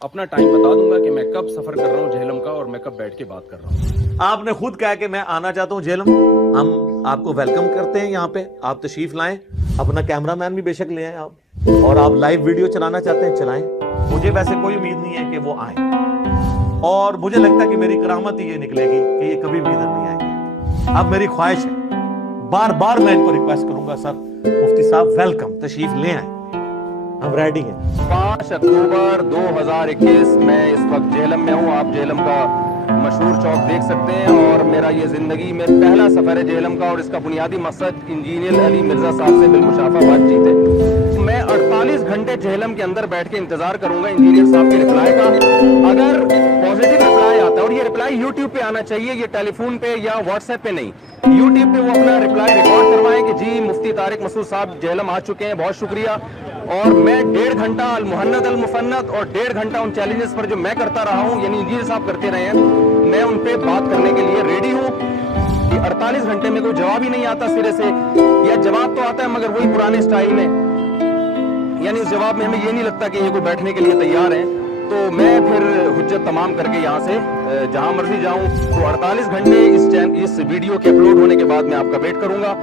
اپنا ٹائم بتا دوں گا کہ میں کب سفر کر رہا ہوں جہلم کا اور میں کب بیٹھ کے بات کر رہا ہوں. آپ نے خود کہا کہ میں آنا چاہتا ہوں جہلم. ہم آپ کو ویلکم کرتے ہیں یہاں پہ. آپ تشریف لائیں. اپنا کیمرہ مین بھی بے شک لے آئیں آپ, اور آپ لائیو ویڈیو چلانا چاہتے ہیں چلائیں. مجھے ویسے کوئی امید نہیں ہے کہ وہ آئیں, اور مجھے لگتا ہے کہ میری کرامت ہی یہ نکلے گی کہ یہ کبھی بھی ادھر نہیں آئیں گے. اب میری خواہش ہے, بار بار میں ان کو ریکویسٹ کروں گا, سر مفتی صاحب ویلکم, تشریف لے آئیں, ہم ریڈی ہیں. 5 اکتوبر 2021 میں اس وقت جہلم میں ہوں. آپ جہلم کا مشہور چوک دیکھ سکتے ہیں, اور میرا یہ زندگی میں پہلا سفر ہے جہلم کا, اور اس کا بنیادی مقصد انجینئر علی مرزا صاحب سے بالمشافہ بات چیت ہے. میں 48 گھنٹے جہلم کے اندر بیٹھ کے انتظار کروں گا انجینئر صاحب کے رپلائی کا. اگر پازیٹیو رپلائی آتا ہے, اور یہ رپلائی یوٹیوب پہ آنا چاہیے, یہ ٹیلی فون پہ یا واٹس ایپ پہ نہیں, یوٹیوب پہ وہ اپنا رپلائی ریکارڈ کروائیں کہ جی مفتی طارق مسعود صاحب جہلم آ چکے ہیں, بہت شکریہ. اور میں 1.5 گھنٹہ المہند المفند اور 1.5 گھنٹہ ان چیلنجز پر جو میں کرتا رہا ہوں, یعنی انجینئر صاحب کرتے رہے ہیں, میں ان پہ بات کرنے کے لیے ریڈی ہوں. کہ 48 گھنٹے میں کوئی جواب ہی نہیں آتا سرے سے, یا جواب تو آتا ہے مگر وہی پرانے سٹائل میں, یعنی اس جواب میں ہمیں یہ نہیں لگتا کہ یہ کوئی بیٹھنے کے لیے تیار ہیں. تو میں پھر حجت تمام کر کے یہاں سے جہاں مرضی جاؤں. تو 48 گھنٹے اس ویڈیو کے اپلوڈ ہونے کے بعد میں آپ کا ویٹ کروں گا.